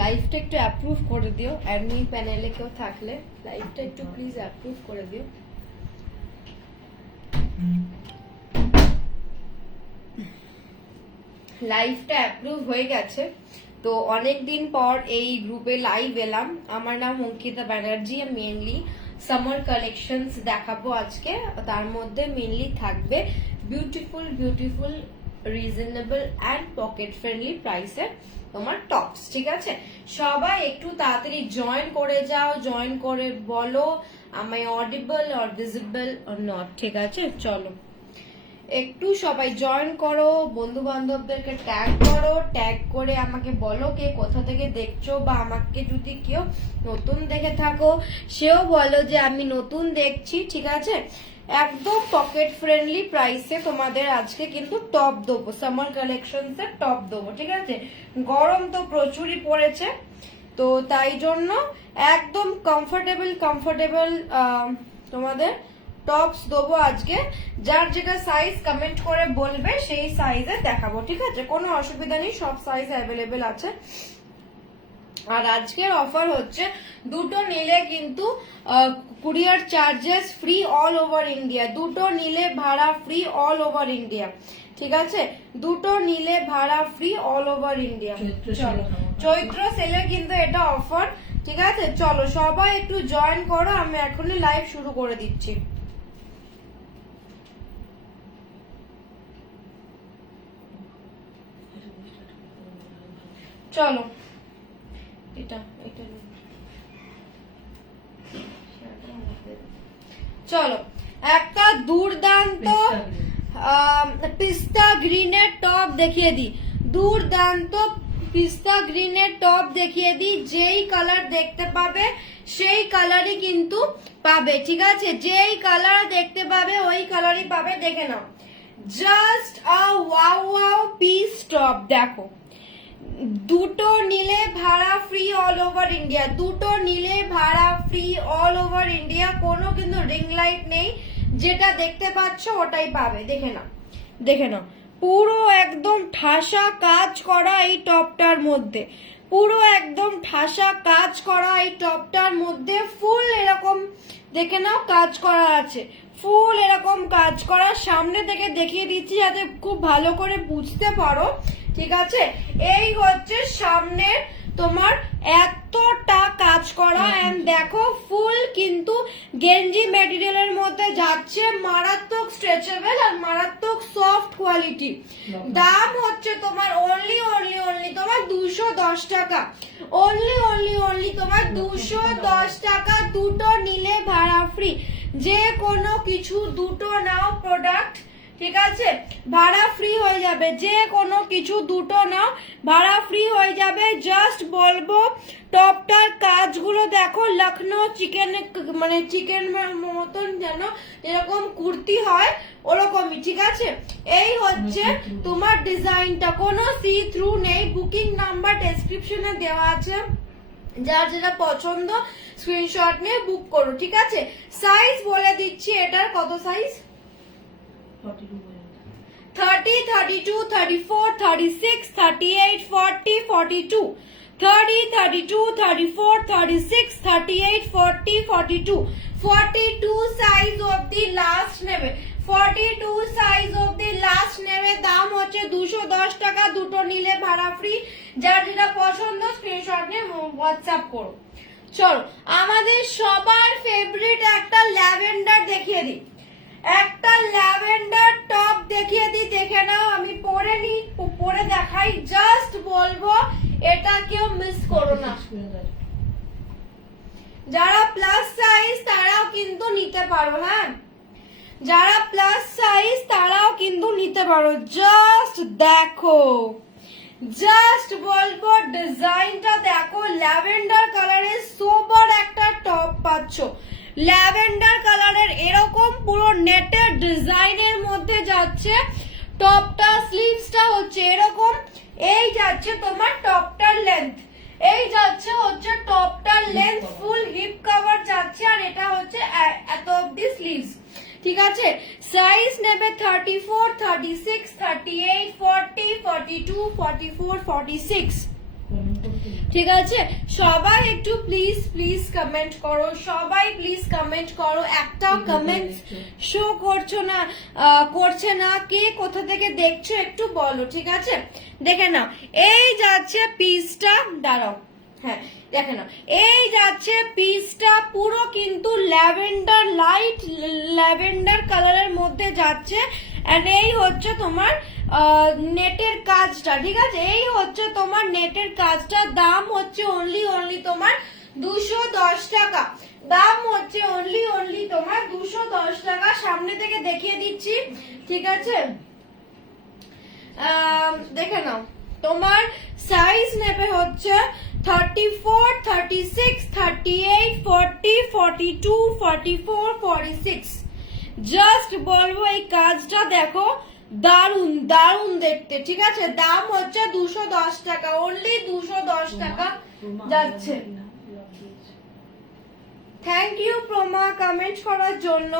লাইভটা একটু অ্যাপ্রুভ করে দিও, অ্যাডমিন প্যানেলে কেউ থাকলে লাইভটা একটু প্লিজ অ্যাপ্রুভ করে দিও। লাইভটা অ্যাপ্রুভ হয়ে গেছে। তো অনেকদিন পর এই গ্রুপে লাইভ এলাম। আমার নাম Ankita Banerjee. Mainly summer collections দেখাবো আজকে। তার মধ্যে মেনলি থাকবে beautiful beautiful reasonable and pocket friendly প্রাইসে তোমার টপস। ঠিক আছে, সবাই একটু তাড়াতাড়ি জয়েন করে যাও, জয়েন করে বলো আমায় audible or visible or not. ঠিক আছে, চলো একটু সবাই জয়েন করো, বন্ধু বান্ধবদেরকে ট্যাগ করো, ট্যাগ করে আমাকে বলো কে কোথা থেকে দেখছো, বা আমাকে যদি কেউ নতুন দেখে থাকো সেও বলো যে আমি নতুন দেখছি। ঠিক আছে, একদম পকেট ফ্রেন্ডলি প্রাইসে তোমাদের আজকে কিন্তু টপ দেবো, সামার কালেকশনস এর টপ দেবো। ঠিক আছে, গরম তো প্রচুরই পড়েছে, তো তাই জন্য একদম কমফোর্টেবল তোমাদের টপস দেবো আজকে। যার যেটা সাইজ কমেন্ট করে বলবে সেই সাইজে দেখাবো। ঠিক আছে, কোনো অসুবিধা নেই, সব সাইজ অ্যাভেলেবেল আছে। আর আজকের অফার হচ্ছে দুটো নিলে কিন্তু courier charges free all over India. দুটো নিলে ভাড়া ফ্রি অল ওভার ইন্ডিয়া। ঠিক আছে, দুটো নিলে ভাড়া ফ্রি অল ওভার ইন্ডিয়া। চলো, চৈত্র সেলে কিন্তু এটা অফার। ঠিক আছে, চলো সবাই একটু জয়েন করো, আমি এখনই লাইভ শুরু করে দিচ্ছি। চলো এটা এটা চলো একটা দুর্দান্ত পিস্তা গ্রিনের টপ দেখিয়ে দিই। দুর্দান্ত পিস্তা গ্রিনের টপ দেখিয়ে দিই। যেই কালার দেখতে পাবে সেই কালারই কিন্তু পাবে। ঠিক আছে, যেই কালার দেখতে পাবে ওই কালারই পাবে। দেখে নাও, just a wow wow piece top. দেখো, দুটো নিলে ভাড়া ফ্রি অল ওভার ইন্ডিয়া। দুটো নিলে ভাড়া ফ্রি অল ওভার ইন্ডিয়া। কোনো কিন্তু রিং লাইট নেই, যেটা দেখতে পাচ্ছ ওটাই পাবে। দেখে নাও, দেখে নাও, পুরো একদম ঠাসা কাজ করা এই টপটার মধ্যে, পুরো একদম ঠাসা কাজ করা এই টপটার মধ্যে ফুল এরকম দেখে নাও কাজ করা আছে, ফুল এরকম কাজ করা। সামনে থেকে দেখিয়ে দিচ্ছি যাতে খুব ভালো করে বুঝতে পারো। ঠিক আছে, এই হচ্ছে সামনের তোমার এতটা কাজ করা। এন্ড দেখো ফুল কিন্তু গেঞ্জি ম্যাটেরিয়ালের মধ্যে যাচ্ছে, মারাত্মক স্ট্রেচেবল আর মারাত্মক সফট কোয়ালিটি। দাম হচ্ছে তোমার অনলি তোমার 210 টাকা। অনলি তোমার 210 টাকা। দুটো নিলে ভাড়া ফ্রি। যে কোনো কিছু দুটো নাও প্রোডাক্ট, ঠিক আছে, ভাড়া ফ্রি হয়ে যাবে। যে কোনো কিছু দুটো নাও ভাড়া ফ্রি হয়ে যাবে। জাস্ট বলবো টপটার কাজগুলো দেখো, লখনৌ চিকেন মানে চিকেন মতন যেন এরকম কুর্তি হয় ওরকমই। ঠিক আছে, এই হচ্ছে তোমার ডিজাইনটা, কোনো সি থ্রু নেই। বুকিং নাম্বার ডেসক্রিপশনে দেওয়া আছে, যার যেটা পছন্দ স্ক্রিনশট নিয়ে বুক করো। ঠিক আছে, সাইজ বলে দিচ্ছি, এটার কত সাইজ? 30, 32, 34, 36, 38, 40, 42, 30, 32, 34, 36, 38, 40, 42, 42 সাইজ অবধি লাস্ট নেবে। 42 সাইজ অবধি লাস্ট নেবে। দাম হচ্ছে 210 টাকা। দুটো নিলে ভাড়া ফ্রি। যার যেটা পছন্দ স্ক্রিনশট নিয়ে হোয়াটসঅ্যাপ করো। চলো আমাদের সবার ফেভারিট একটা ল্যাভেন্ডার দেখিয়ে দিই। একটা ল্যাভেন্ডার টপ দেখিয়ে দিই, দেখে নাও। আমি পরে নি, পরে দেখাই। জাস্ট বলবো এটা কেউ মিস করো না। যারা প্লাস সাইজ তারাও কিন্তু নিতে পারো। হ্যাঁ, যারা প্লাস সাইজ তারাও কিন্তু নিতে পারো। জাস্ট দেখো, জাস্ট বলবো ডিজাইনটা দেখো। ল্যাভেন্ডার কালারের সোবার একটা টপ পাচ্ছ। ল্যাভেন্ডার কালারের এরকম পুরো নেটের ডিজাইনের মধ্যে যাচ্ছে টপটা। স্লিভসটা হচ্ছে এরকম, এই যাচ্ছে তোমার টপটার লেন্থ, এই যাচ্ছে হচ্ছে টপটার লেন্থ, ফুল হিপ কভার যাচ্ছে। আর এটা হচ্ছে এত অবধি স্লিভস। ঠিক আছে, সাইজ নেবে 34, 36, 38, 40, 42, 44, 46। ঠিক আছে, সবাই একটু প্লিজ প্লিজ কমেন্ট করো, সবাই প্লিজ কমেন্ট করো। একটা কমেন্টস শো করছে না, কে কোথা থেকে দেখছো একটু বলো, ঠিক আছে? দেখে নাও, এই যাচ্ছে পিসটা, দাঁড়াও, হ্যাঁ দেখে নাও, এই যাচ্ছে পিসটা পুরো কিন্তু ল্যাভেন্ডার, লাইট ল্যাভেন্ডার কালারের মধ্যে যাচ্ছে। এন্ড এই হচ্ছে তোমার নেটের কাজটা, ঠিক আছে? এই হচ্ছে তোমার নেটের কাজটা। দাম হচ্ছে অনলি তোমার 210 টাকা। দাম হচ্ছে অনলি তোমার 210 টাকা। সামনে থেকে দেখিয়ে দিচ্ছি, ঠিক আছে? দেখে নাও, তোমার সাইজ নেবে হচ্ছে 34, 36, 38, 40, 42, 44, 46। জাস্ট বলবো এই কাজটা দেখো, দারুন দারুন দেখতে, ঠিক আছে? দাম হচ্ছে 210 টাকা, অনলি 210 টাকা যাচ্ছে। থ্যাংক ইউ প্রমা কমেন্ট করার জন্য।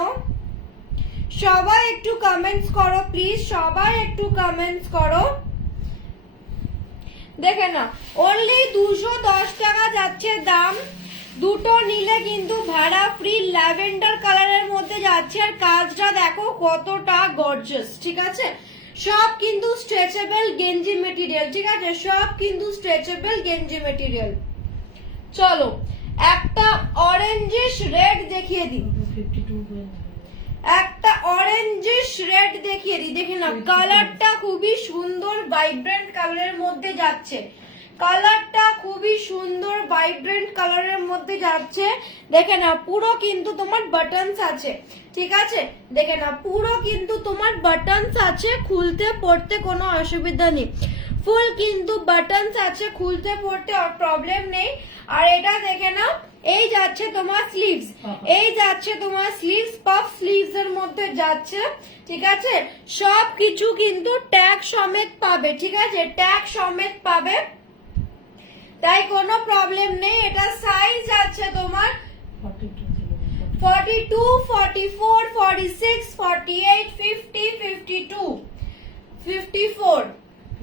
সবাই একটু কমেন্টস করো প্লিজ, সবাই একটু কমেন্টস করো। দেখে না, অনলি 210 টাকা যাচ্ছে দাম। দুটো নিলে কিন্তু ভাড়া ফ্রি, ল্যাভেন্ডার কালারের মধ্যে যাচ্ছে। আর কাজটা দেখো কতটা গর্জিয়াস, ঠিক আছে? সব কিন্তু স্ট্রেচেবল গেঞ্জি মেটেরিয়াল, ঠিক আছে? সব কিন্তু স্ট্রেচেবল গেঞ্জি মেটেরিয়াল। চলো একটা অরেঞ্জিশ রেড দেখিয়ে দিই, একটা অরেঞ্জিশ রেড দেখিয়ে দিই। দেখে না, কালারটা খুবই সুন্দর ভাইব্রেন্ট কালারের মধ্যে যাচ্ছে। কালারটা খুবই সুন্দর ভাইব্রেন্ট কালারের মধ্যে যাচ্ছে। দেখে না, পুরো কিন্তু তোমার বাটনস আছে, ঠিক আছে? দেখে না, পুরো কিন্তু তোমার বাটনস আছে, খুলতে পড়তে কোনো অসুবিধা নেই। ফুল কিন্তু বাটনস আছে, খুলতে পড়তে প্রবলেম নেই। আর এটা দেখে নাও, এই যাচ্ছে তোমার স্লিভস, এই যাচ্ছে তোমার স্লিভস, পাফ স্লিভস এর মধ্যে যাচ্ছে, ঠিক আছে? সব কিছু কিন্তু ট্যাগ সমেত পাবে, ঠিক আছে? ট্যাগ সমেত পাবে, তাই কোনো প্রবলেম নেই। এটা সাইজ আছে তোমার 42, 44, 46, 48, 50, 52, 54,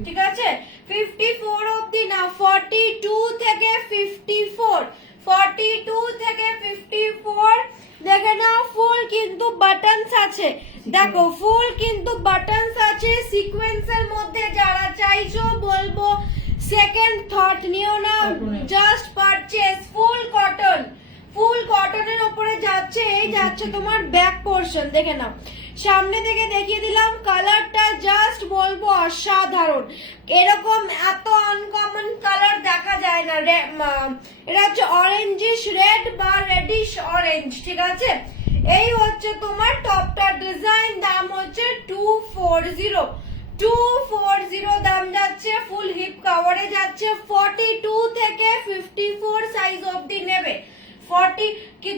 ঠিক আছে? 54 অবধি না, 42 থেকে 54, 42 থেকে 54। দেখে নাও, ফুল কিন্তু বাটনস আছে, দেখো ফুল কিন্তু বাটনস আছে। সিকোয়েন্সের মধ্যে যারা চাইছো বলবো সেকেন্ড থট নিও না, জাস্ট পারচেজ। ফুল কটন, ফুল কটনের উপরে যাচ্ছে। এই যাচ্ছে তোমার ব্যাক পোর্শন, দেখে নাও, সামনে থেকে দেখিয়ে দিলাম। কালারটা জাস্ট বলবো অসাধারণ, এরকম এত আনকমন কালার দেখা যায় না। এটা হচ্ছে অরেঞ্জিশ রেড বা রেডিশ অরেঞ্জ, ঠিক আছে? এই হচ্ছে তোমার টপটার ডিজাইন। দাম হচ্ছে 240, 240 দাম যাচ্ছে। ফুল হিপ কভারে যাচ্ছে। 42 থেকে 54 সাইজ অবধি নেবে। 40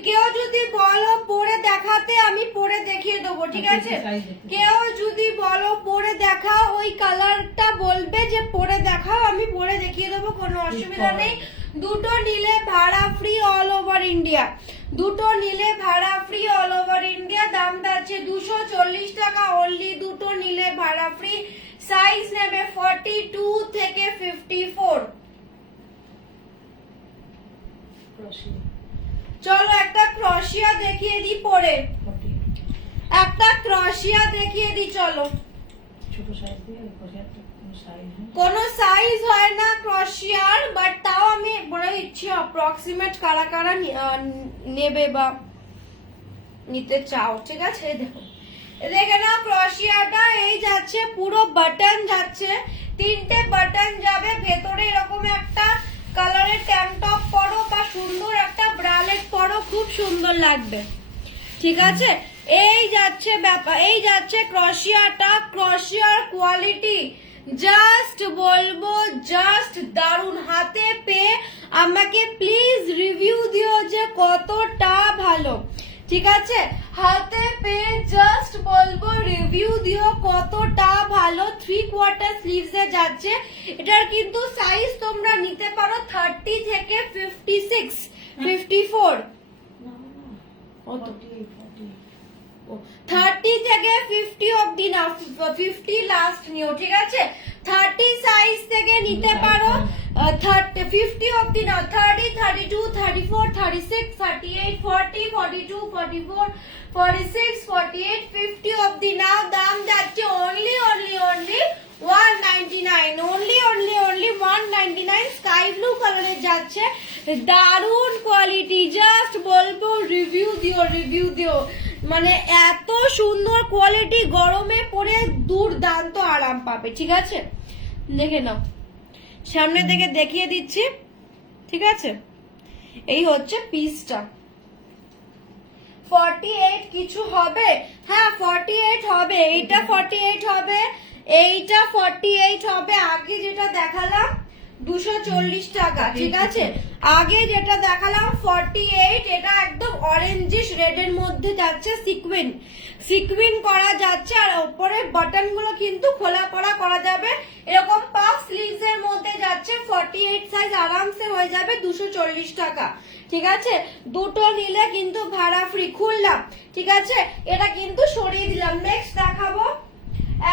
কেউ যদি বলো পরে দেখাতে, আমি পরে দেখিয়ে দেবো, ঠিক আছে? কেউ যদি বলো পরে দেখাও, ওই কালারটা বলবে যে পরে দেখাও, আমি পরে দেখিয়ে দেবো, কোনো অসুবিধা নেই। দুটো নিলে ভাড়া ফ্রি অল ওভার ইন্ডিয়া, দুটো নিলে ভাড়া ফ্রি অল ওভার ইন্ডিয়া। দাম যাচ্ছে 240 টাকা অনলি, দুটো নিলে ভাড়া ফ্রি। সাইজ নেবে 42 থেকে 54। চলো একটা ক্রশিয়া দেখিয়ে দিই পরে, একটা ক্রশিয়া দেখিয়ে দিই। চলো, কোন সাইজ হয় না ক্রশিয়ার, বাট তাও আমি বলে দিচ্ছি অ্যাপ্রক্সিমেট কারা কারা নেবে বা নিতে চাও, ঠিক আছে? দেখো, দেখে নাও ক্রশিয়াটা। এই যাচ্ছে পুরো বাটন যাচ্ছে, 3টে বাটন যাবে। ভেতরে এরকম একটা কালারের ট্যাঙ্ক টপ পরো বা সুন্দর একটা ব্রালেট পরো, খুব সুন্দর লাগবে, ঠিক আছে? এই যাচ্ছে ব্যাপার, এই যাচ্ছে ক্রশিয়াটা। ক্রশিয়ার কোয়ালিটি জাস্ট বলবো জাস্ট দারুন। হাতে পেয়ে আমাকে প্লিজ রিভিউ দিও যে কতটা ভালো, ঠিক আছে? হাতে পেয়ে জাস্ট বলবো রিভিউ দিও কতটা ভালো। 3/4 স্লিভস এ যাচ্ছে। এটার কিন্তু সাইজ তোমরা নিতে পারো 30 থেকে 56, 54, 30 থেকে 50 অবধি না, 50 লাস্ট নিও, ঠিক আছে? 30 সাইজ থেকে নিতে পারো, 50 অব্দি নাও, 30, 32, 34, 36, 38, 40, 42, 44, 46, 48, 50 অব্দি নাও। দাম যাচ্ছে only 199, only 199। স্কাই ব্লু কালারের যাচ্ছে, দারুন কোয়ালিটি, জাস্ট বলবো রিভিউ দিও, মানে এত সুন্দর কোয়ালিটি, গরমে পরে দুর্দান্ত আরাম পাবে। ঠিক আছে, দেখে নাও, সামনে থেকে দেখিয়ে দিচ্ছি। ঠিক আছে, এই হচ্ছে পিসটা। 48 কিছু হবে? হ্যাঁ 48 হবে, এইটা 48 হবে, এইটা 48 হবে। আগে যেটা দেখালাম 240 টাকা। ঠিক আছে, আগে যেটা দেখালাম 48, এটা একদম অরেঞ্জিশ রেড এর মধ্যে যাচ্ছে, সিকুইন করা যাচ্ছে, আর উপরের বাটন গুলো কিন্তু খোলা পড়া করা যাবে। এরকম পাফ স্লিভস এর মধ্যে যাচ্ছে, 48 সাইজ আরামসে হয়ে যাবে 240 টাকা। ঠিক আছে, দুটো নিলে কিন্তু ভাড়া ফ্রি। খুললাম, ঠিক আছে, এটা কিন্তু সরিয়ে দিলাম। নেক্সট দেখাবো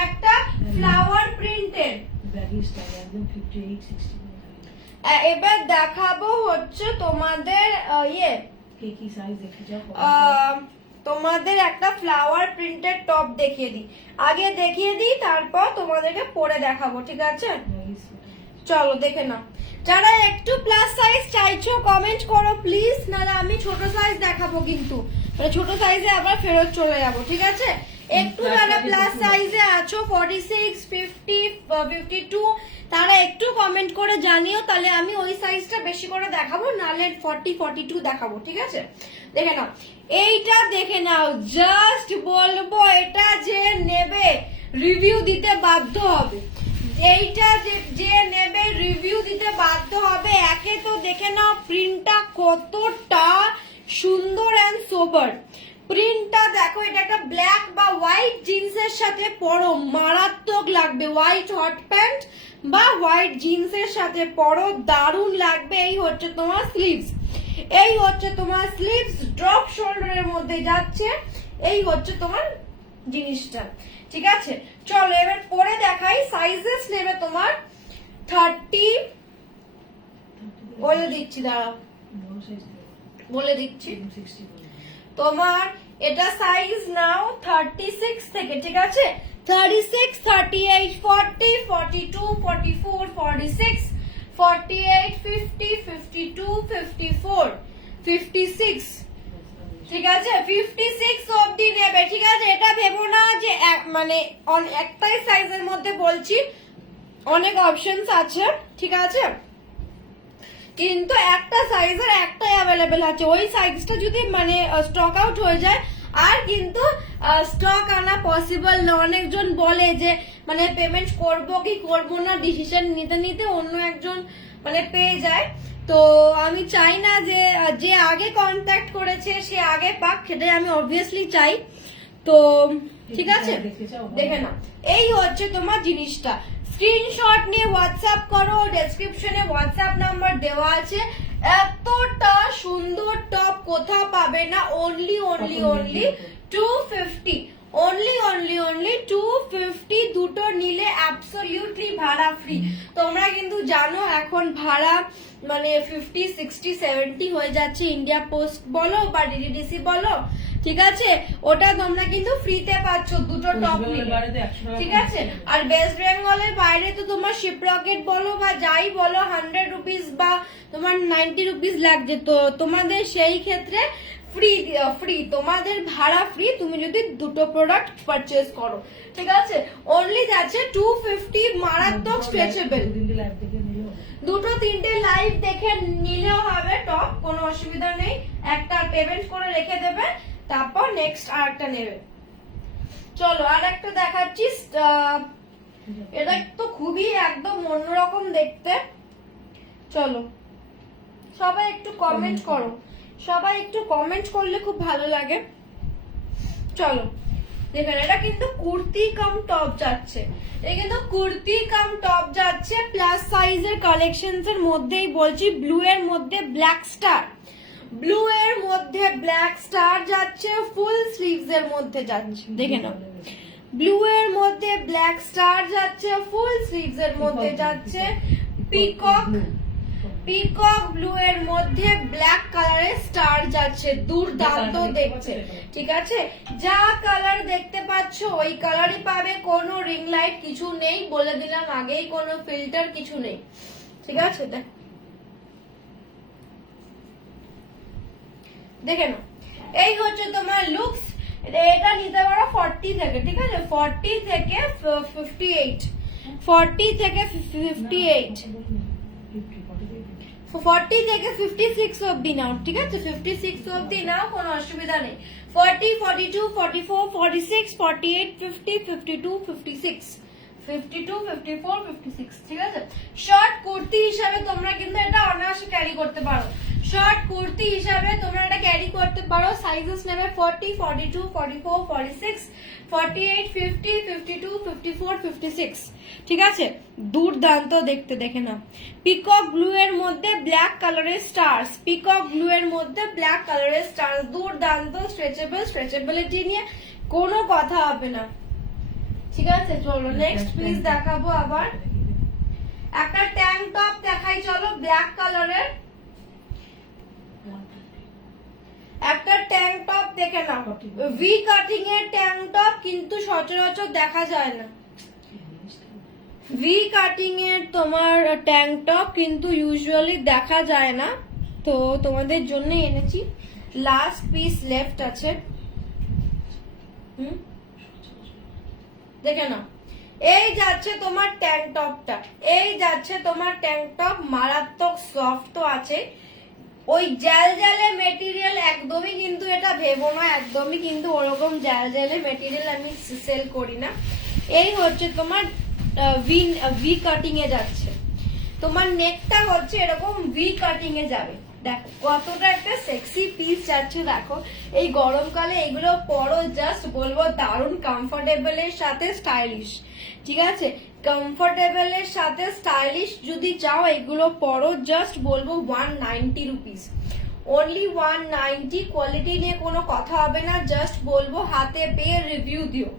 একটা ফ্লাওয়ার প্রিন্টের, এবার দেখাবো হচ্ছে তোমাদের তোমাদের একটা ফ্লাওয়ার প্রিন্টের টপ দেখিয়ে দিই। আগে দেখিয়ে দিই, তারপর তোমাদেরকে পরে দেখাবো। ঠিক আছে, চলো দেখে নাও। যারা একটু প্লাস সাইজ চাইছো কমেন্ট করো প্লিজ, নাহলে আমি ছোট সাইজ দেখাবো, কিন্তু মানে ছোট সাইজে আবার ফেরত চলে যাবো। ঠিক আছে, একটু যারা প্লাস সাইজে আছো 46, 50, 52, তারা একটু কমেন্ট করে জানিও, তাহলে আমি ওই সাইজটা বেশি করে দেখাবো, নাহলে 40, 42 দেখাবো। ঠিক আছে, দেখে নাও, এইটা দেখে নাও, জাস্ট বলবো এটা যে নেবে রিভিউ দিতে বাধ্য হবে, এইটা যে নেবে রিভিউ দিতে বাধ্য হবে। একে তো দেখে নাও প্রিন্টটা কতটা সুন্দর এন্ড সোবার, প্রিন্টটা দেখো, এটা একটা ব্ল্যাক বা হোয়াইট জিন্সের সাথে পরো, মারাত্মক লাগবে। হোয়াইট হট প্যান্ট বা হোয়াইট জিন্সের সাথে পরো, দারুণ লাগবে। এই হচ্ছে তোমার স্লিভস, ড্রপ শোল্ডারের মধ্যে যাচ্ছে, এই হচ্ছে তোমার জিনিসটা। ঠিক আছে, চলো এবার পরে দেখাই। সাইজেস নেবে তোমার 30, বলে দিচ্ছি, দাঁড়াও বলে দিচ্ছি, তোমার এটা সাইজ নাও 36 থেকে। ঠিক আছে, 36, 38, 40, 42, 44, 46, 48, 50, 52, 54, 56। ঠিক আছে, 56 অবধি নেবে। ঠিক আছে, এটা ভেবো না যে মানে একটাই সাইজের মধ্যে বলছি, অনেক অপশনস আছে। ঠিক আছে, কিন্তু একটা সাইজের একটাই অ্যাভেলেবেল আছে, ওই সাইজটা যদি মানে স্টক আউট হয়ে যায় আর কিন্তু স্টক আনা পসিবল না। অনেকজন বলে যে মানে পেমেন্ট করব কি করব না, ডিসিশন নিতে নিতে অন্য একজন মানে পেয়ে যায়। তো আমি চাই না যে আগে কন্ট্যাক্ট করেছে সে আগে পাক, সেটাই আমি অবভিয়াসলি চাই। তো ঠিক আছে, দেখে না, এই হচ্ছে তোমার জিনিসটা। স্ক্রিনশট নিয়ে হোয়াটসঅ্যাপ করো, ডেসক্রিপশনে হোয়াটসঅ্যাপ নাম্বার দেওয়া আছে। এতটা সুন্দর টপ কোথাও পাবে না, অনলি 250, অনলি 250। দুটো নিলে অ্যাবসলিউটলি ভাড়া ফ্রি। তোমরা কিন্তু জানো এখন ভাড়া মানে 50, 60, 70 হয়ে যাচ্ছে, ইন্ডিয়া পোস্ট বলো বা ডিডিডিসি বলো। ঠিক আছে, ওটা তোমরা কিন্তু ফ্রিতে পাচ্ছ দুটো টপ নিলে। ঠিক আছে, আর ওয়েস্ট বেঙ্গলের বাইরে তো তোমার শিপ রকেট বলো বা যাই বলো 100 রুপিস বা তোমার 90 রুপিস লাগছে, তো তোমাদের সেই ক্ষেত্রে ফ্রি, তোমাদের ভাড়া ফ্রি, তুমি যদি দুটো প্রোডাক্ট পারচেজ করো। ঠিক আছে, অনলি যাচ্ছে 250, মারাত্মক স্ট্রেচেবল। দুটো তিনটে লাইভ দেখে নিলেও হবে টপ, কোনো অসুবিধা নেই। একটা পেমেন্ট করে রেখে দেবে, তারপর নেক্সট আরেকটা নেবে। চলো আর একটা দেখাচ্ছি, এটা তো খুবই একদম অন্যরকম দেখতে। চলো সবাই একটু কমেন্ট করো, সবাই একটু কমেন্ট করলে খুব ভালো লাগে। চলো দেখেন, এটা কিন্তু কুর্তি কাম টপ যাচ্ছে, এটা কিন্তু কুর্তি কাম টপ যাচ্ছে, প্লাস সাইজের কালেকশনস এর মধ্যেই বলছি। ব্লু এর মধ্যে ব্ল্যাক স্টার যাচ্ছে, ফুল স্লিভস এর মধ্যে যাচ্ছে, দেখে নাও। ব্লু এর মধ্যে ব্ল্যাক স্টার যাচ্ছে, ফুল স্লিভস এর মধ্যে যাচ্ছে, পিকক ব্লু এর মধ্যে ব্ল্যাক কালারের স্টার যাচ্ছে, দুর্দান্ত দেখছে। ঠিক আছে, যা কালার দেখতে পাচ্ছ ওই কালারই পাবে, কোনো রিং লাইট কিছু নেই, বলে দিলাম আগেই, কোনো ফিল্টার কিছু নেই। ঠিক আছে, দেখে নাও, এই হচ্ছে তোমার লুকস। এটা নিতে পারো 40 থেকে, ঠিক আছে, 40 থেকে 58, 40 থেকে 58, 40 থেকে 56 অবধি নাও, ঠিক আছে, 56 অবধি নাও, কোনো অসুবিধা নেই। 40, 42, 44, 46, 48, 50, 52, 56, 52, 54, 56, ঠিক আছে। শর্ট কুর্তি হিসাবে তোমরা কিন্তু এটা অনায়াসে ক্যারি করতে পারো, শর্ট কুর্তি হিসাবে তোমরা এটা ক্যারি করতে পারো। সাইজেস নেবে 40, 42, 44, 46, 48, 50, 52, 54, 56, ঠিক আছে। দুর্দান্ত দেখতে, দেখে নাও। পিকক ব্লু এর মধ্যে ব্ল্যাক কালারের স্টার্স, পিকক ব্লু এর মধ্যে ব্ল্যাক কালারের স্টার্স, দুর্দান্ত। স্ট্রেচেবল, স্ট্রেচেবিলিটি নিয়ে কোনো কথা হবে না, ঠিক আছে। চলো নেক্সট পিস দেখাবো। আবার একটা ট্যাঙ্ক টপ দেখাই, চলো, ব্ল্যাক কালারের একটা ট্যাঙ্ক টপ দেখে নাও, ভি কাটিং এর ট্যাঙ্ক টপ, কিন্তু সচরাচর দেখা যায় না। ভি কাটিং এর তোমার ট্যাঙ্ক টপ কিন্তু ইউজুয়ালি দেখা যায় না, তো তোমাদের জন্য এনেছি। লাস্ট পিস লেফট আছে, দেখে নাও। এই যাচ্ছে তোমার ট্যাঙ্ক টপটা, এই যাচ্ছে তোমার ট্যাঙ্ক টপ, মারাত্মক সফট তো আছে। ওই জ্যাল জ্যালে মেটেরিয়াল একদমই কিন্তু এটা ভেবো না, একদমই কিন্তু ওরকম জ্যাল জ্যালে মেটেরিয়াল আমি সেল করি না। এই হচ্ছে তোমার ভি কাটিং এ যাচ্ছে, তোমার নেকটা হচ্ছে এরকম ভি কাটিং এ যাবে। দেখো কতটা একটা সেক্সি পিস যাচ্ছে, দেখো এই গরমকালে এগুলো পরো, জাস্ট বলবো দারুণ কমফোর্টেবল এর সাথে স্টাইলিশ, ঠিক আছে। কমফোর্টেবল এর সাথে স্টাইলিশ যদি চাও এগুলো পরো, জাস্ট বলবো 190 রুপিস, অনলি 190। কোয়ালিটি নিয়ে কোনো কথা হবে না, জাস্ট বলবো হাতে পেয়ে রিভিউ দিও,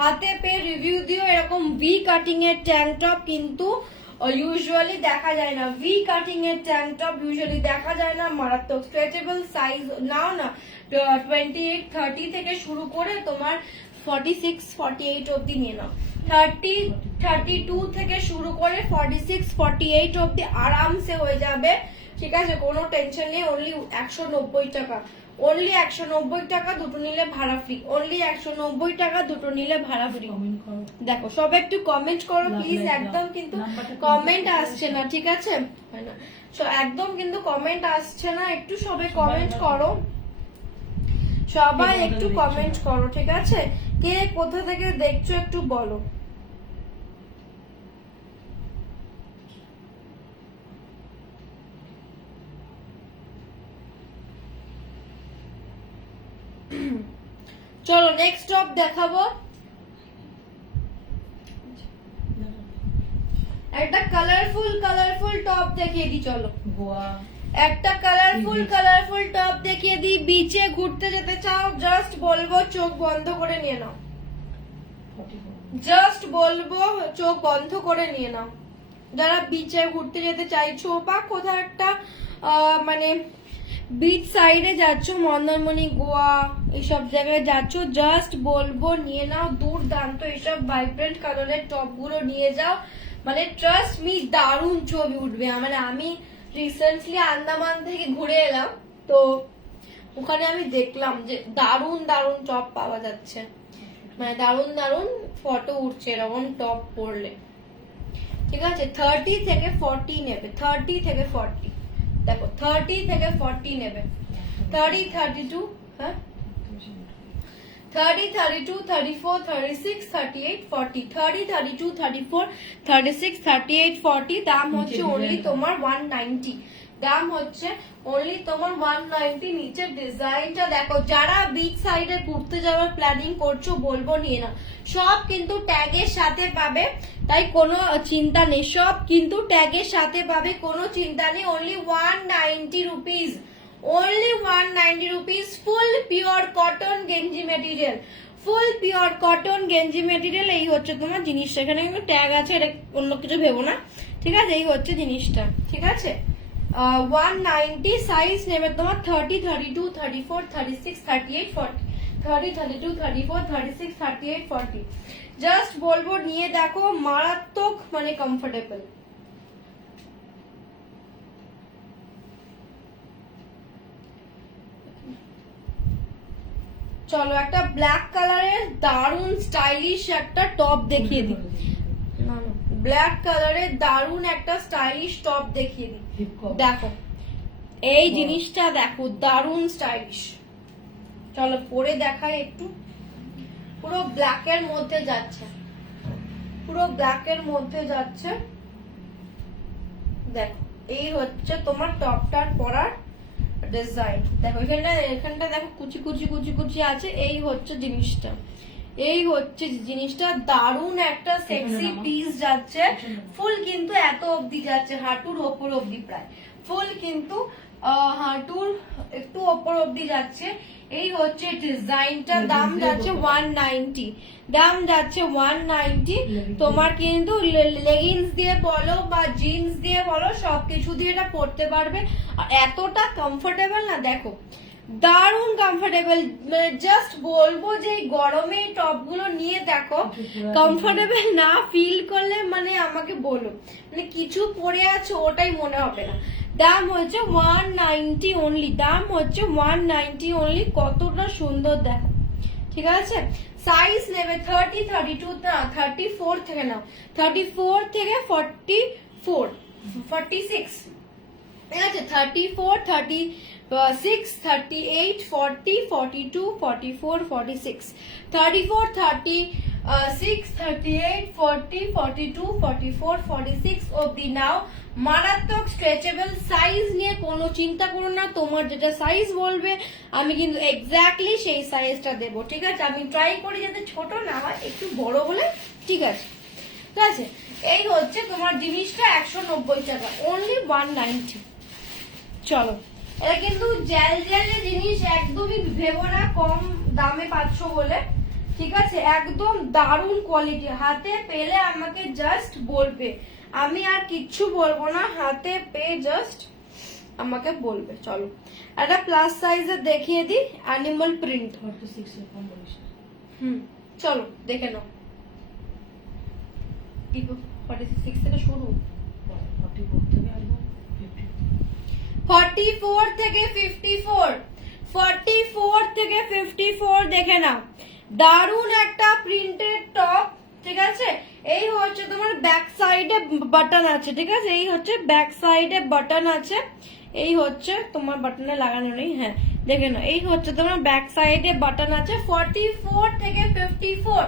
হাতে পেয়ে রিভিউ দিও। এরকম ভি কাটিং এর ট্যাঙ্ক টপ কিন্তু ইউজুয়ালি দেখা যায় না, ভি কাটিং এর ট্যাঙ্ক টপ ইউজুয়ালি দেখা যায় না। মারাত্মক স্ট্রেচেবল, সাইজ নাও না 28, 30 থেকে শুরু করে তোমার 46, 48 অবধি নিয়ে নাও। 30, 32 থেকে শুরু করে 46, 48 অবধি আরামসে হয়ে যাবে, ঠিক আছে, কোনো টেনশন নেই। অনলি 190 টাকা, অনলি 190 টাকা, দুটো নিলে ভাড়া ফ্রি, অনলি 190 টাকা, দুটো নিলে ভাড়া ফ্রি। দেখো সব একটু কমেন্ট করো প্লিজ, একদম কিন্তু কমেন্ট আসছে না, ঠিক আছে, একদম কিন্তু কমেন্ট আসছে না, একটু সবাই কমেন্ট করো, সবাই একটু কমেন্ট করো, ঠিক আছে। কে কোথা থেকে দেখছো একটু বলো। চলো নেক্সট টপ দেখাবো। একটা কালারফুল টপ দেখিয়ে দিই, চলো একটা কালারফুল টপ দেখিয়ে দিই। বিচে ঘুরতে যেতে চাও, জাস্ট বলবো চোখ বন্ধ করে নিয়ে নাও, জাস্ট বলবো চোখ বন্ধ করে নিয়ে নাও। যারা বিচে ঘুরতে যেতে চাইছো বা কোথাও একটা মানে বিচ সাইডে যাচ্ছ, মন্দারমণি, গোয়া এইসব জায়গায় যাচ্ছ, জাস্ট বলবো নিয়ে নাও, দুর্দান্ত এইসব ভাইব্রেন্ট কালারের টপ গুলো নিয়ে যাও, মানে ট্রাস্ট মি দারুণ ছবি উঠবে। মানে আমি রিসেন্টলি আন্দামান থেকে ঘুরে এলাম, তো ওখানে আমি দেখলাম যে দারুণ দারুণ টপ পাওয়া যাচ্ছে, মানে দারুণ দারুণ ফটো উঠছে এরকম টপ পরলে, ঠিক আছে। 30 থেকে 40 নেবে, 30 থেকে 40, দেখো 30 থেকে 40 নেবে, 30, 32, হ্যাঁ 30, 32, 34, 36, 38, 40, 30, 32, 34, 36, 38, 40। দাম হচ্ছে অনলি তোমার 190, দাম হচ্ছে অনলি তোমার 190। নিচের ডিজাইনটা দেখো, যারা বিচ সাইডে ঘুরতে যাওয়ার প্ল্যানিং করছো বলবো নিয়ে নাও, সব কিন্তু ট্যাগের সাথে পাবে, তাই কোনো চিন্তা নেই, সব কিন্তু ট্যাগের সাথে পাবে, কোনো চিন্তা নেই। Only 190 rupees, only 190 rupees, full pure cotton গেঞ্জি মেটেরিয়াল, ফুল পিওর কটন গেঞ্জি মেটেরিয়াল। এই হচ্ছে তোমার জিনিসটা, এখানে কিন্তু ট্যাগ আছে, এটা অন্য কিছু ভেবো না, ঠিক আছে, এই হচ্ছে জিনিসটা। ঠিক আছে, 190 সাইজ নেবে তোমার 30, 32, 34, 36, 38, 40, 30, 32, 34, 36, 38, 40। জাস্ট বলবো নিয়ে দেখো, মারাত্মক মানে কমফোর্টেবল। চলো একটা ব্ল্যাক কালারের দারুন স্টাইলিশ একটা টপ দেখিয়ে দিই। ব্ল্যাক কালারের দারুন একটা স্টাইলিশ টপ দেখিয়ে দিই। দেখো এই জিনিসটা দেখো, দারুন স্টাইলিশ। চলো পরে দেখাই একটু। পুরো ব্ল্যাকের মধ্যে যাচ্ছে, পুরো ব্ল্যাকের মধ্যে যাচ্ছে। দেখো এই হচ্ছে তোমার টপটার পরার ডিজাইন। দেখো এখানটা দেখো কুচি কুচি কুচি কুচি আছে। এই হচ্ছে জিনিসটা, এই হচ্ছে জিনিসটা। দারুন একটা সেক্সি পিস যাচ্ছে। ফুল কিন্তু এত অবধি যাচ্ছে, হাঁটুর ওপর অবধি প্রায় ফুল, কিন্তু হাঁটুর একটু ওপর অবধি যাচ্ছে। এই হচ্ছে ডিজাইনটা। দাম যাচ্ছে 190, দাম যাচ্ছে 190। তোমার কিন্তু লেগিংস দিয়ে বলো বা জিন্স দিয়ে বলো, সবকিছু দিয়ে এটা পরতে পারবে। আর এতটা কমফোর্টেবল না, দেখো দারুন কমফোর্টেবল। মানে জাস্ট বলবো যে এই গরমে টপ গুলো নিয়ে দেখো, কমফোর্টেবল না ফিল করলে মানে আমাকে বলো, মানে কিছু পরে আছে ওটাই মনে হবে না। দাম হচ্ছে 190 অনলি, দাম হচ্ছে 190 অনলি। কতটা সুন্দর দেখো। ঠিক আছে, সাইজ নেবে 30, 32 না 34 থেকে নাও, 34 থেকে 44, 46। ঠিক আছে, 34, 36, 38, 40, 42, 44, 46, 34, 36, 38, 40, 42, 44, 46 অবধি নাও। মারাত্মক স্ট্রেচেবল সাইজ নিয়ে কোনো চিন্তা করো না, তোমার যেটা সাইজ বলবে আমি কিন্তু এক্স্যাক্টলি সেই সাইজটা দেবো। ঠিক আছে, আমি ট্রাই করি যাতে ছোট না হয়, একটু বড় হলে ঠিক আছে। ঠিক আছে, এই হচ্ছে তোমার জিনিসটা 190 টাকা অনলি, 190। চলো, এটা কিন্তু জেল জেলের জিনিস, একদমই ভেবো না কম দামে পাচ্ছ বলে। ঠিক আছে, একদম দারুণ কোয়ালিটি। হাতে পেলে আমাকে জাস্ট বলবে, আমি আর কিচ্ছু বলবো না, হাতে পেয়ে জাস্ট আমাকে বলবে। চলো একটা প্লাস সাইজে দেখিয়ে দিই, অ্যানিমাল প্রিন্ট। চলো দেখে নাও। 46 থেকে শুরু, 44 থেকে 54, 44 থেকে 54 দেখে নাও। দারুন একটা প্রিন্টেড টপ। ঠিক আছে, এই হচ্ছে তোমার ব্যাক সাইডে বাটন আছে। ঠিক আছে, এই হচ্ছে ব্যাক সাইডে বাটন আছে। এই হচ্ছে তোমার বাটনে লাগানো নেই, হ্যাঁ দেখে নাও। এই হচ্ছে তোমার ব্যাক সাইডে বাটন আছে। 44 থেকে 54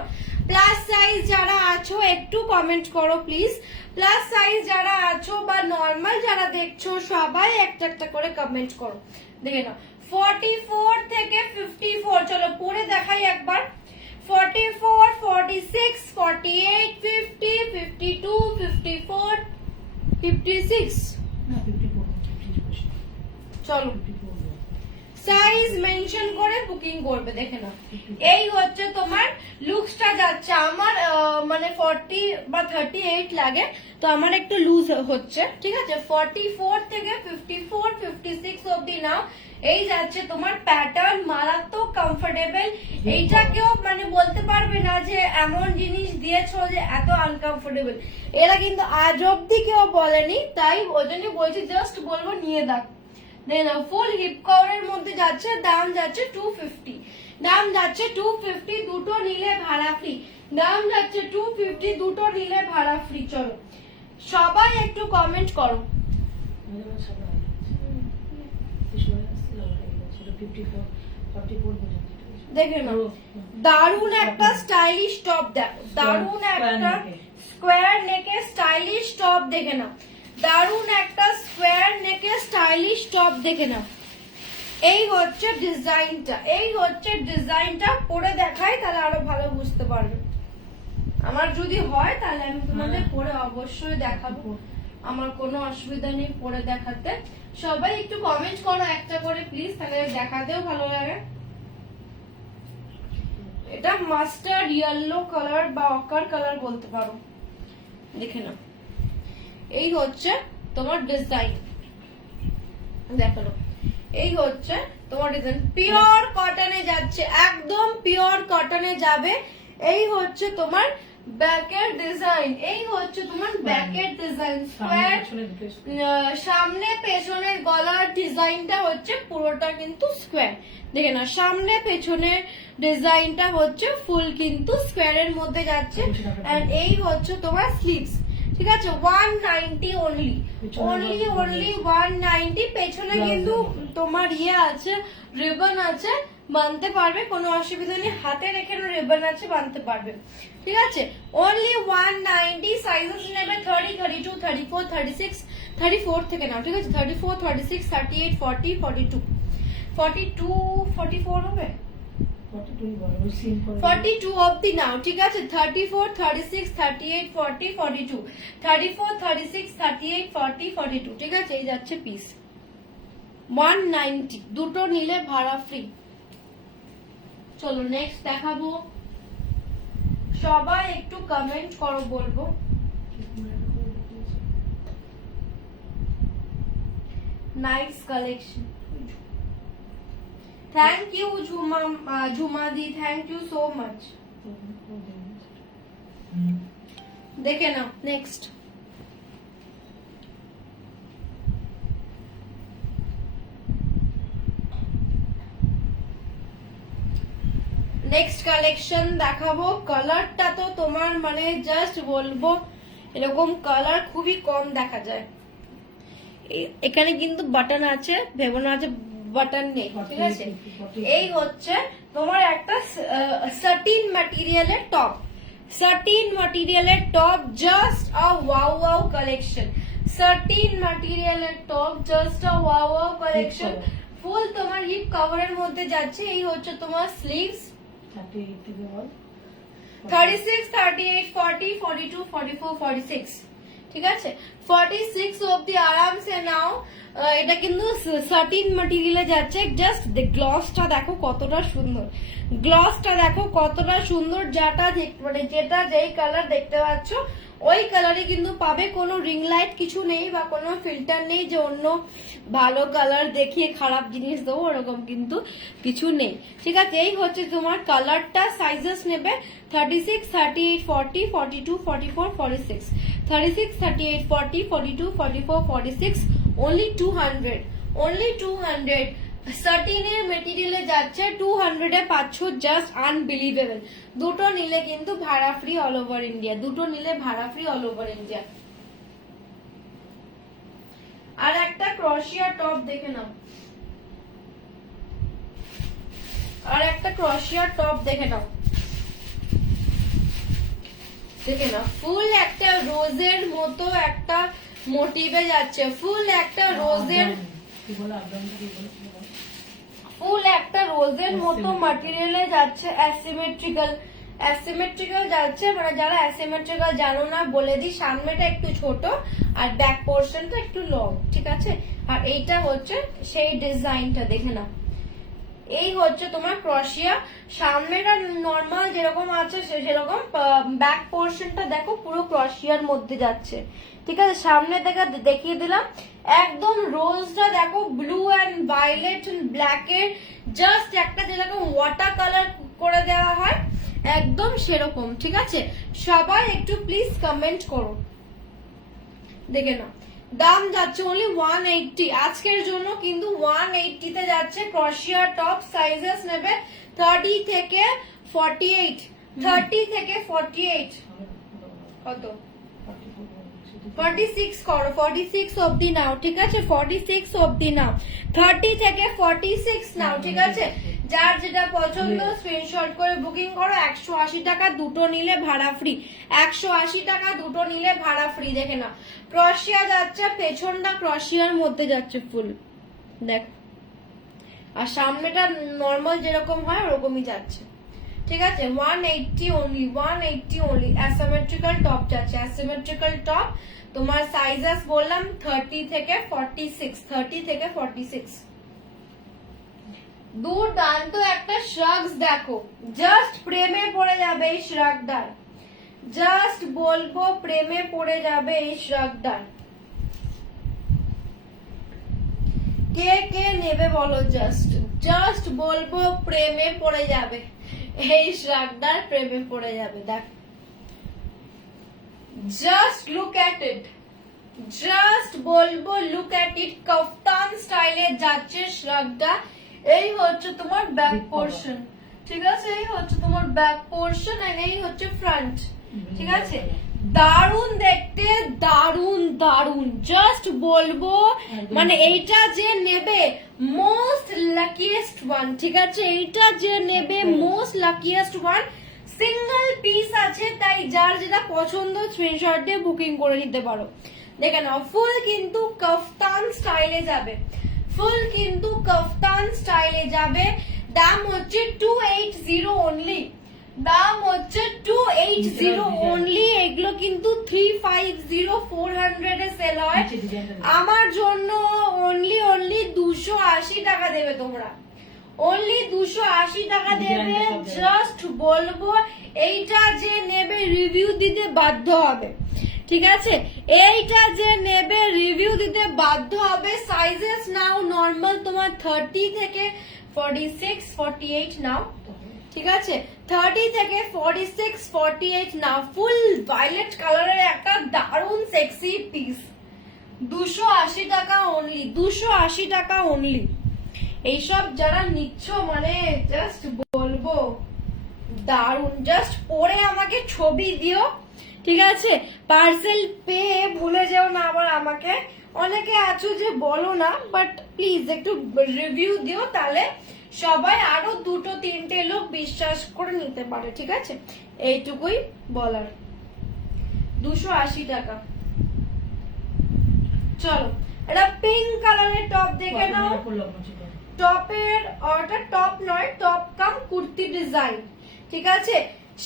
প্লাস সাইজ যারা আছো একটু কমেন্ট করো প্লিজ। প্লাস সাইজ যারা আছো বা নর্মাল যারা দেখছো সবাই একটা একটা করে কমেন্ট করো। দেখে নাও 44 থেকে 54। চলো পরে দেখাই একবার। 44, 46, 48, 50, 52, 54, 56। চলো সাইজ মেনশন করে বুকিং করবে। দেখে নাও, এই হচ্ছে তোমার লুকসটা যাচ্ছে। আমার মানে 40 বা 38 লাগে, তো আমার একটু লুজ হচ্ছে। ঠিক আছে, 44 থেকে 54, 56 অবধি নাও। এই যাচ্ছে তোমার প্যাটার্ন, মারাত্মক কমফোর্টেবল। এইটাকেও মানে বলতে পারবে না যে এমন জিনিস দিয়েছো যে এত আনকমফোর্টেবল। এরা কিন্তু আজ অব্দি কেউ বলেনি, তাই ওই জন্য বলছি, জাস্ট বলবো নিয়ে দেখো। ফুল হিপ কভারের মধ্যে যাচ্ছে, দাম যাচ্ছে 250, দাম যাচ্ছে 250। দুটো নিলে ভাড়া ফ্রি, দাম যাচ্ছে 250, দুটো নিলে ভাড়া ফ্রি। চলো সবাই একটু কমেন্ট করো। দেখে নাও, দারুন একটা স্টাইলিশ টপ। দেখো দারুন একটা স্কোয়ার নেকে স্টাইলিশ টপ। দেখে নাও, দারুন একটা স্কোয়ার নেকে স্টাইলিশ টপ। দেখে নাও, এই হচ্ছে ডিজাইনটা, এই হচ্ছে ডিজাইনটা। পরে দেখাই তাহলে আরো ভালো বুঝতে পারবে। আমার যদি হয় তাহলে আমি তোমাদের পরে অবশ্যই দেখাবো, আমার কোনো অসুবিধা নেই পরে দেখাতে। সবাই একটু কমেন্ট করো একটা করে প্লিজ, তাহলে দেখাতেও ভালো লাগে। এটা মাস্টার্ড ইয়েলো কালার বা অকার কালার বলতে পারো। দেখে নাও, এই হচ্ছে তোমার ডিজাইন, দেখো এই হচ্ছে তোমার ডিজাইন। পিওর কটনে যাচ্ছে, একদম পিওর কটনে যাবে। এই হচ্ছে তোমার ব্যাকের ডিজাইন, এই হচ্ছে তোমার ব্যাকের ডিজাইন, স্কোয়ার সামনে পেছনের গলার ডিজাইনটা হচ্ছে পুরোটা কিন্তু স্কোয়ার। দেখে না, সামনে পেছনের ডিজাইনটা হচ্ছে ফুল কিন্তু স্কোয়ারের মধ্যে যাচ্ছে। এন্ড এই হচ্ছে তোমার স্লিভস, ঠিক আছে, 190 অনলি, অনলি 190। পেছনে কিন্তু তোমার ইয়ে আছে, রিবন আছে, বানতে পারবে, কোনো অসুবিধা নেই। হাতে রেখে রিবন আছে, বানতে পারবে, ঠিক আছে। অনলি 190। সাইজেস নেবে 30, 32, 34, 36, 34 থেকে নাও, ঠিক আছে। 34, 36, 38, 40, 42, 42, 44 হবে, 42 অবধি নাও, ঠিক আছে। 34, 36, 38, 40, 42, 34, 36, 38, 40, 42, ঠিক আছে। এই যাচ্ছে পিস 190, দুটো নিলে ভাড়া ফ্রি। চলো নেক্সট দেখাবো, সবাই একটু কমেন্ট করো, বলবো। Nice collection, thank you Jhumadi, thank you so much. দেখে নাও নেক্সট। নেক্সট কালেকশন দেখাবো। কালারটা তো তোমার মানে জাস্ট বলবো, এরকম কালার খুবই কম দেখা যায়। এখানে কিন্তু বাটন আছে, ভেবো না আছে বাটন নেই, ঠিক আছে। এই হচ্ছে তোমার একটা সাটিন ম্যাটেরিয়ালের টপ, সাটিন ম্যাটেরিয়ালের top, just a wow wow collection. Satin ম্যাটেরিয়ালের top, just a wow wow collection. Full তোমার হিপ কভারের মধ্যে যাচ্ছে। এই হচ্ছে তোমার স্লিভস, 36, 38, 40, 42, 44, 46, ঠিক আছে। 46 অব্দি আরামসে নাও। এটা কিন্তু সাটিন ম্যাটেরিয়ালে যাচ্ছে। জাস্ট গ্লসটা দেখো কতটা সুন্দর, গ্লসটা দেখো কতটা সুন্দর। মানে যেটা যেই কালার দেখতে পাচ্ছ ওই কালারে কিন্তু পাবে। কোনো রিং লাইট কিছু নেই বা কোনো ফিল্টার নেই যে অন্য ভালো কালার দেখিয়ে খারাপ জিনিস দেবো, ওরকম কিন্তু কিছু নেই, ঠিক আছে। এই হচ্ছে তোমার কালারটা। সাইজেস নেবে 36, 38, 40, 42, 44, 46, 36, 38, 40, 42, 44, 46, only 200, only 200। সাটিনের মেটেরিয়ালে যাচ্ছে 200 এ পাচ্ছ, জাস্ট আনবিলিভেবল। দুটো নিলে কিন্তু ভাড়া ফ্রি অল ওভার ইন্ডিয়া, দুটো নিলে ভাড়া ফ্রি অল ওভার ইন্ডিয়া। আর একটা ক্রোশিয়া টপ দেখে নাও, আর একটা ক্রোশিয়া টপ দেখে নাও, দেখে নাও। ফুল একটা রোজের মতো একটা মোটিভে যাচ্ছে, ফুল একটা রোজের, ফুল একটা রোজের মতো ম্যাটেরিয়ালে যাচ্ছে। অ্যাসিমেট্রিক্যাল, অ্যাসিমেট্রিক্যাল যাচ্ছে। মানে যারা অ্যাসিমেট্রিক্যাল জানো না বলে দিই, সামনেটা একটু ছোট আর ব্যাক পোর্শনটা একটু লং, ঠিক আছে। আর এইটা হচ্ছে সেই ডিজাইনটা, দেখে নাও। এই হচ্ছে তোমার ক্রোশিয়া। সামনেটা নর্মাল যেরকম আছে সেরকম, ব্যাক পোর্শনটা দেখো পুরো ক্রোশিয়ার মধ্যে যাচ্ছে, ঠিক আছে। সামনে দেখিয়ে দিলাম। একদম রোজটা দেখো ব্লু অ্যান্ড ভায়োলেট ব্ল্যাক এর জাস্ট একটা যেরকম ওয়াটার কালার করে দেওয়া হয় একদম সেরকম, ঠিক আছে। সবাই একটু প্লিজ কমেন্ট করো, দেখে নাও। দাম যাচ্ছে অনলি 180 আজকের জন্য, কিন্তু 180 তে যাচ্ছে ক্রোশিয়া টপ। সাইজেস নেবে 30 থেকে 48, 30 থেকে 48, কত 46 করো, 46 অবধি নাও, ঠিক আছে। 46 অবধি নাও, 30 থেকে 46 নাও, ঠিক আছে। যার যেটা পছন্দ স্ক্রিনশট করে বুকিং করো। 180 টাকা দুটো নিলে ভাড়া ফ্রি, 180 টাকা দুটো নিলে ভাড়া ফ্রি। দেখে না, ক্রোশিয়া যাচ্ছে, পেছনটা ক্রোশিয়ার মধ্যে যাচ্ছে ফুল, দেখ। আর সামনেটা নর্মাল যেরকম হয় ওরকমই যাচ্ছে, ঠিক আছে। 180 অনলি, 180 অনলি। অ্যাসিমেট্রিক্যাল টপ যাচ্ছে, অ্যাসিমেট্রিক্যাল টপ। তোমার সাইজেস বললাম 30 থেকে 46, 30 থেকে 46। দুর্দান্ত একটা শ্রাগস দেখো, জাস্ট প্রেমে পড়ে যাবে এই শ্রাগটার, জাস্ট বলবো প্রেমে পড়ে যাবে এই শ্রাগটার। কে কে নেবে বলো, জাস্ট জাস্ট বলবো প্রেমে পড়ে যাবে, এই শ্রাগদার প্রেমে পড়ে যাবে। দেখ, just look at it, just বলবো লুক এট ইট। কাফতান স্টাইলে যাচ্ছে শ্রাগদা। এই হচ্ছে তোমার ব্যাক পোর্শন, ঠিক আছে, এই হচ্ছে তোমার ব্যাক পোর্শন আর এই হচ্ছে ফ্রন্ট, ঠিক আছে। দারুন দেখতে, দারুন দারুন, জাস্ট বলবো মানে এইটা যে নেবে মোস্ট লাকিয়েস্ট ওয়ান, ঠিক আছে, এইটা যে নেবে most luckiest one. Single piece আছে, তাই যার যেটা পছন্দ স্ক্রিনশট দিয়ে বুকিং করে নিতে পারো। দেখে নাও, ফুল কিন্তু কাফতান স্টাইলে যাবে, ফুল কিন্তু কাফতান স্টাইলে যাবে। দাম হচ্ছে 280 অনলি, দাম হচ্ছে 280 অনলি। এগুলো কিন্তু 350 400 এ সেল হয়। আমার জন্য অনলি 280 টাকা দেবে তোমরা, অনলি 280 টাকা দেবে। জাস্ট বলবো এইটা যে নেবে রিভিউ দিতে বাধ্য হবে, ঠিক আছে, এইটা যে নেবে রিভিউ দিতে বাধ্য হবে। সাইজেস নাও নরমাল তোমার 30 থেকে 46 48 নাও, ঠিক আছে, 30 থেকে 46 48 নাও। ফুল ভায়োলেট কালারের একটা দারুন সেক্সি পিস, 280 টাকা অনলি, 280 টাকা অনলি। এইসব যারা নিচ্ছ মানে জাস্ট বলবো দারুন, জাস্ট পরে আমাকে ছবি দিও, ঠিক আছে, পার্সেল পেয়ে ভুলে যেও না আবার আমাকে। অনেকে আছো যে বলো না, বাট প্লিজ একটু রিভিউ দিও, তাহলে সবাই আরো 2-3টে লোক বিশ্বাস করে নিতে পারে, ঠিক আছে, এইটুকুই বলার। 280 টাকা। চলো, এটা পিঙ্ক কালারের টপ দেখে নাও। টপের ওটা টপ নয়, টপ কাম কুর্তি ডিজাইন, ঠিক আছে।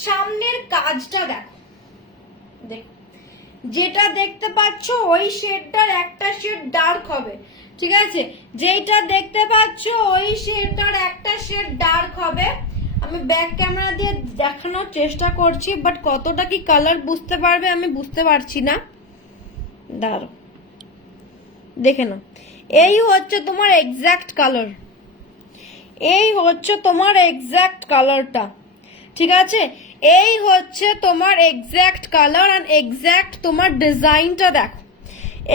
সামনের কাজটা দেখো, দেখো যেটা দেখতে পাচ্ছ ওই শেডটার একটা শেড ডার্ক হবে, ঠিক আছে, যেটা দেখতে পাচ্ছ ওই শেডটার একটা শেড ডার্ক হবে। আমি ব্যাক ক্যামেরা দিয়ে দেখানোর চেষ্টা করছি, বাট কতটা কি কালার বুঝতে পারবে আমি বুঝতে পারছি না, দাঁড়ো দেখে নাও। এই হচ্ছে তোমার এক্সাক্ট কালার, এই হচ্ছে তোমার এক্সাক্ট কালারটা, ঠিক আছে, এই হচ্ছে তোমার এক্সাক্ট কালার আর এক্সাক্ট তোমার ডিজাইনটা দেখো,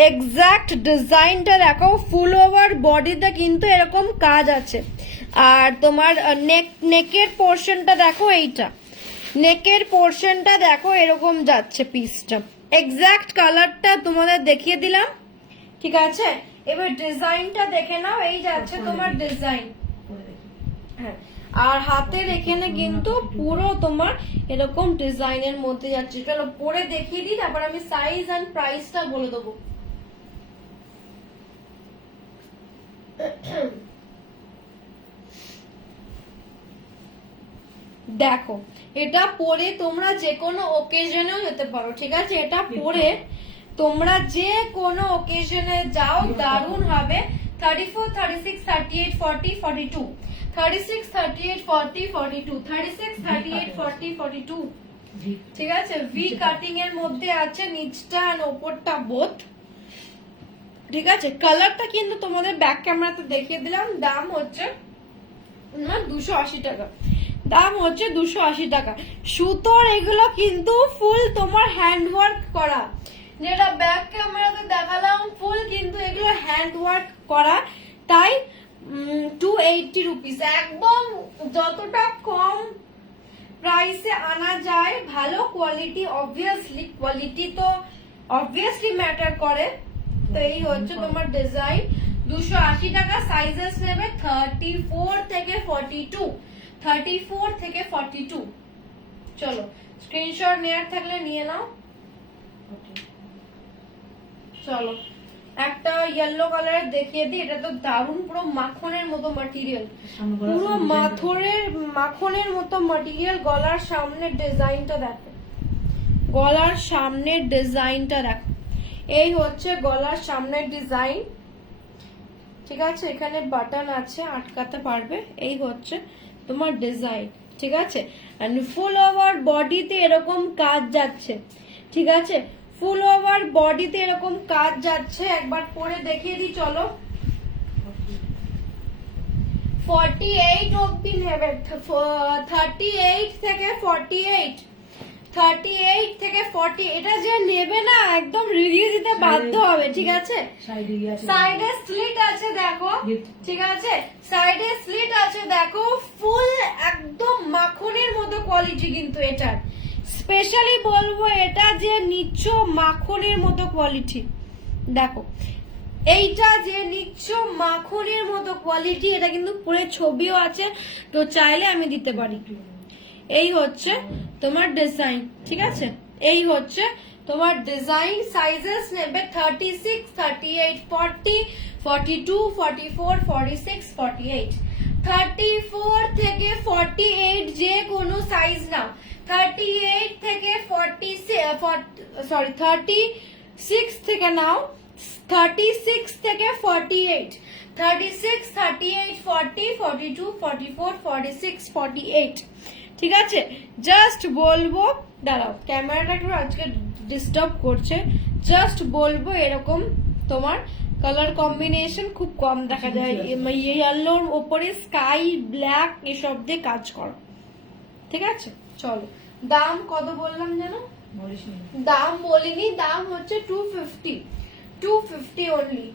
এক্সাক্ট ডিজাইনটা দেখো। ফুল ওভার বডিতে কিন্তু এরকম কাজ আছে, আর তোমার নেকের পোর্শনটা দেখো, এইটা নেকের পোর্শনটা দেখো, এরকম যাচ্ছে পিসটা। এক্সাক্ট কালারটা তোমাদের দেখিয়ে দিলাম, ঠিক আছে। এবার ডিজাইনটা দেখে নাও, এই যাচ্ছে তোমার ডিজাইন, হ্যাঁ, আর হাতের এখানে কিন্তু পুরো তোমার এরকম ডিজাইনের মধ্যে যাচ্ছে। চলো পরে দেখিয়ে দিই, তারপর আমি সাইজ এন্ড প্রাইসটা বলে দেবো। দেখো, এটা পরে তোমরা যে কোনো ওকেশনেও যেতে পারো, ঠিক আছে, এটা পরে তোমরা যে কোনো ওকেশনে যাও দারুণ হবে। 34 36 38 40 42, 36 38 40 42, 36 38 40 42, ঠিক আছে। ভি কাটিং এর মধ্যে আছে, নিচটা আর উপরটা বোথ, ঠিক আছে। কালারটা কিন্তু তোমাদের ব্যাক ক্যামেরাতে দেখিয়ে দিলাম। দাম হচ্ছে 280 টাকা, দাম হচ্ছে 280 টাকা। সুতোর এগুলো কিন্তু ফুল তোমার হ্যান্ড ওয়ার্ক করা, যেটা ব্যাক ক্যামেরাতে দেখালাম ফুল কিন্তু এগুলো হ্যান্ড ওয়ার্ক করা, তাই 280 রুপিস। একদম যতটা কম প্রাইসে আনা যায়, ভালো কোয়ালিটি, অবভিয়াসলি কোয়ালিটি তো অবভিয়াসলি ম্যাটার করে। তো এই হচ্ছে তোমার ডিজাইন, 280 টাকা। সাইজেস নেবে 34 থেকে 42, 34 থেকে 42। চলো, স্ক্রিনশট নেয়ার থাকলে নিয়ে নাও। চলো, একটা ইয়েলো কালারের দেখিয়ে দিই, এটা তো দারুণ, পুরো মাখনের মতো ম্যাটেরিয়াল, পুরো মাখনের মতো ম্যাটেরিয়াল। গলার সামনের ডিজাইনটা দেখো, গলার সামনের ডিজাইনটা দেখো, এই হচ্ছে গলার সামনের ডিজাইন, ঠিক আছে। এখানে বাটন আছে, আটকাতে পারবে, এই হচ্ছে তোমার ডিজাইন, ঠিক আছে। ফুল ওভার বডিতে এরকম কাজ যাচ্ছে, ঠিক আছে, ফুল ওভার বডিতে এরকম কাজ যাচ্ছে। একবার পরে দেখিয়ে দিই, চলো। 48 অবধি নেবে, 38 থেকে 48, 38 থেকে 40, এটা যে নেবে না একদম রিভিউ দিতে বাধ্য হবে, ঠিক আছে? সাইডে স্লিট আছে দেখো, ঠিক আছে, সাইডে স্লিট আছে দেখো, ফুল একদম মাখনের মতো কোয়ালিটি কিন্তু এটার, স্পেশালি বলবো এটা যে নিচ্ছ মাখনের মতো কোয়ালিটি, দেখো এইটা যে নিচ্ছ মাখনের মতো কোয়ালিটি, এটা কিন্তু পুরো ছবিও আছে, তো চাইলে আমি দিতে পারি। এই হচ্ছে তোমার ডিজাইন, ঠিক আছে, এই হচ্ছে তোমার ডিজাইন। সাইজেস নেবে 36, 38, 40, 42, 44, 46, 48, 34 থেকে 48 যে কোনো সাইজ নাও, 38 থেকে 36 থেকে নাও, 36 থেকে 48, 36, 38, 40, 42, 44, 46, 48, ঠিক আছে? জাস্ট বলবো, দাঁড়াও ক্যামেরাটা একটু আজকে ডিস্টার্ব করছে, জাস্ট বলবো এরকম তোমার কালার কম্বিনেশন খুব কম দেখা যায়, ইয়েলোর ওপরে স্কাই ব্ল্যাক এসব দিয়ে কাজ করো, ঠিক আছে? চলো দাম কত বললাম জানো? দাম বলিনি, দাম হচ্ছে 250, 250 অনলি,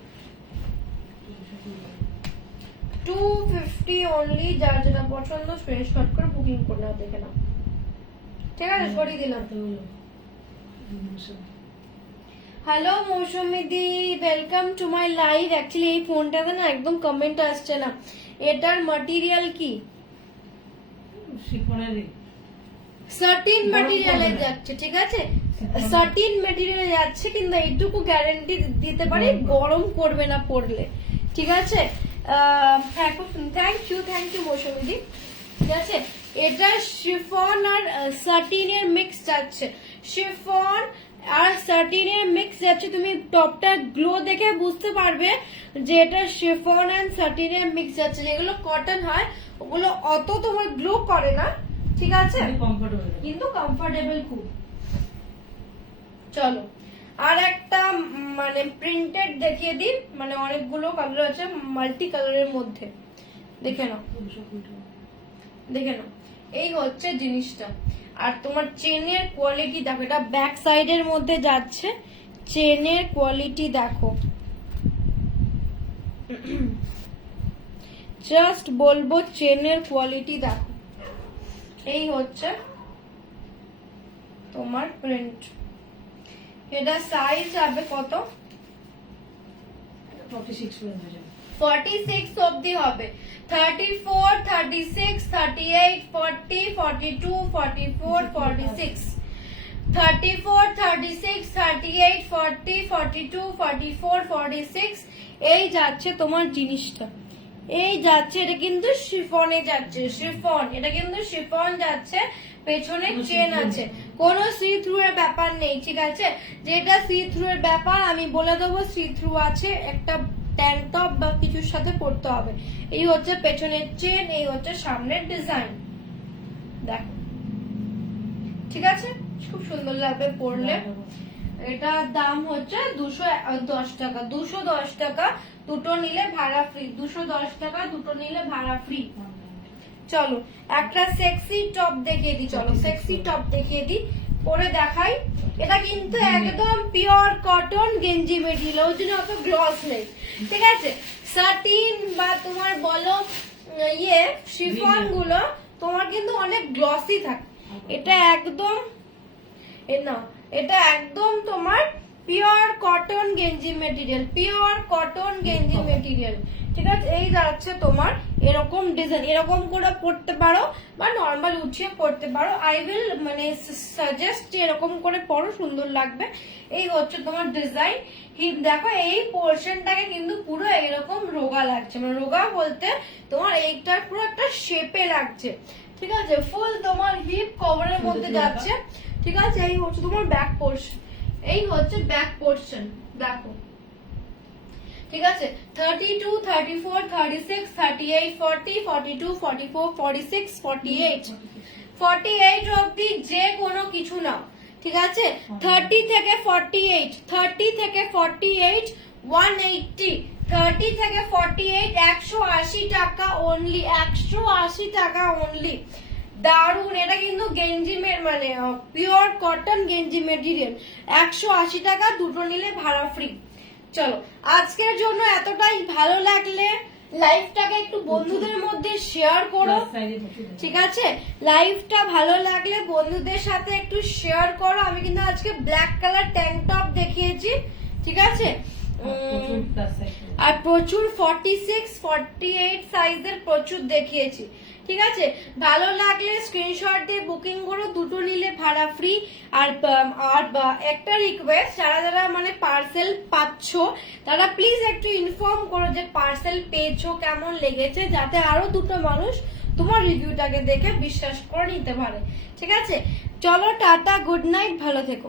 250 অনলি। যার যেটা পছন্দ স্ক্রিনশট করে বুকিং করে নাও, দেখে নাও, ঠিক আছে? সরিয়ে দিলাম। হ্যালো মৌসুমি দি, welcome to my live. Actually এই ফোনটাতে না একদম কমেন্ট আসছে না, এটার ম্যাটেরিয়াল কি? সার্টিন ম্যাটেরিয়ালে যাচ্ছে, ঠিক আছে, সার্টিন ম্যাটেরিয়ালে যাচ্ছে, কিন্তু এইটুকু গ্যারান্টি দিতে পারি গরম করবে না পরলে, ঠিক আছে? থ্যাংক ইউ মৌসুমি দি, ঠিক আছে? এটা শিফন আর সার্টিনের মিক্স যাচ্ছে, শিফন আর সার্টিনের মিক্স যাচ্ছে, তুমি টপটা গ্লো দেখে বুঝতে পারবে যে এটা শিফন এন্ড সার্টিনের মিক্স যাচ্ছে। যেগুলো কটন হয় ওগুলো অত তোমার গ্লো করে না, ঠিক আছে, কিন্তু কমফোর্টেবল খুব। চলো আর একটা মানে প্রিন্টেড দেখিয়ে দিই, মানে অনেকগুলো কালার আছে মাল্টি কালারের মধ্যে, দেখে নাও, দেখে নাও, এই হচ্ছে জিনিসটা। আর তোমার চেনের কোয়ালিটি দেখো, এটা ব্যাক সাইডের মধ্যে যাচ্ছে, চেনের কোয়ালিটি দেখো, জাস্ট বলবো চেনের কোয়ালিটি দেখো, এই হচ্ছে তোমার প্রিন্ট। এটা সাইজ যাবে কত? 46 অবধি হবে, 34, 36, 38, 40, 42, 44, 46, 34, 36, 38, 40, 42, 44, 46, এই যাচ্ছে তোমার জিনিসটা, এই যাচ্ছে, এটা কিন্তু শিফনে যাচ্ছে, শিফন, এটা কিন্তু শিফন যাচ্ছে, পেছনে চেন আছে, কোনো সি থ্রু এর ব্যাপার নেই, ঠিক আছে? যেটা সি থ্রু এর ব্যাপার আমি বলে দেবো, সি থ্রু আছে, একটা ট্যাঙ্ক টপ বা কিছুর সাথে পরতে হবে। এই হচ্ছে পেছনের চেন, এই হচ্ছে সামনের ডিজাইন, দেখো, ঠিক আছে? খুব সুন্দর লাগবে পরলে। এটার দাম হচ্ছে 210 টাকা, 210 টাকা, দুটো নিলে ভাড়া ফ্রি, 210 টাকা দুটো নিলে ভাড়া ফ্রি। চলো একটা সেক্সি টপ দেখিয়ে দিই, চলো সেক্সি টপ দেখিয়ে দিই, পরে দেখাই। এটা কিন্তু একদম পিওর কটন গেঞ্জি মেটেরিয়াল, ওর জন্য অত গ্লস নেই, ঠিক আছে? সাটিন বা তোমার বলো ইয়ে শিফন গুলো তোমার কিন্তু অনেক গ্লসি থাকে, এটা একদম না, এটা একদম তোমার পিওর কটন গেঞ্জি মেটেরিয়াল, পিওর কটন গেঞ্জি মেটেরিয়াল, ঠিক আছে? এই যাচ্ছে তোমার এরকম ডিজাইন, এরকম করে পড়তে পারো বা নর্মাল উঠিয়ে পড়তে পারো, আই উইল মানে সাজেস্ট যে এরকম করে পড়ো, সুন্দর লাগবে। এই হচ্ছে তোমার ডিজাইন। হিপ দেখো, এই পোর্শনটাকে কিন্তু পুরো এরকম রোগা লাগছে, মানে রোগা বলতে তোমার এইটা পুরো একটা শেপে লাগছে, ঠিক আছে? ফুল তোমার হিপ কভারের মধ্যে যাচ্ছে, ঠিক আছে? এই হচ্ছে তোমার ব্যাক পোর্শন, এই হচ্ছে ব্যাক পোর্শন, দেখো, ঠিক আছে? 32, 34, 36, 38, 40, 42, 44, 46, 48, 48 অবধি যে কোনো কিছু নাও, ঠিক আছে? 30 থেকে 48, 30 থেকে 48 180, 30 থেকে 48, 180 টাকা অনলি, 180 টাকা অনলি। দারুন, এটা কিন্তু গেঞ্জি মানে পিওর কটন গেঞ্জি মেটেরিয়াল। 180 টাকা, দুটো নিলে ভাড়া ফ্রি। চলো আজকের জন্য এতটাই, ভালো লাগলে লাইভটাকে একটু বন্ধুদের মধ্যে শেয়ার করো, ঠিক আছে? লাইভটা ভালো লাগলে বন্ধুদের সাথে একটু শেয়ার করো। আমি কিন্তু আজকে ব্ল্যাক কালার ট্যাঙ্ক টপ দেখিয়েছি, ঠিক আছে? আর প্রচুর 46, 48 সাইজের প্রচুর দেখিয়েছি, ঠিক আছে? ভালো লাগলে স্ক্রিনশট দিয়ে বুকিং করো, দুটো নিলে ভাড়া ফ্রি। আর একটা রিকোয়েস্ট, যারা যারা মানে পার্সেল পাচ্ছ তারা প্লিজ একটু ইনফর্ম করো যে পার্সেল পেয়েছো, কেমন লেগেছে, যাতে আরো দুটো মানুষ তোমার রিভিউটাকে দেখে বিশ্বাস করে নিতে পারে, ঠিক আছে? চলো টাটা, গুড নাইট, ভালো থেকো।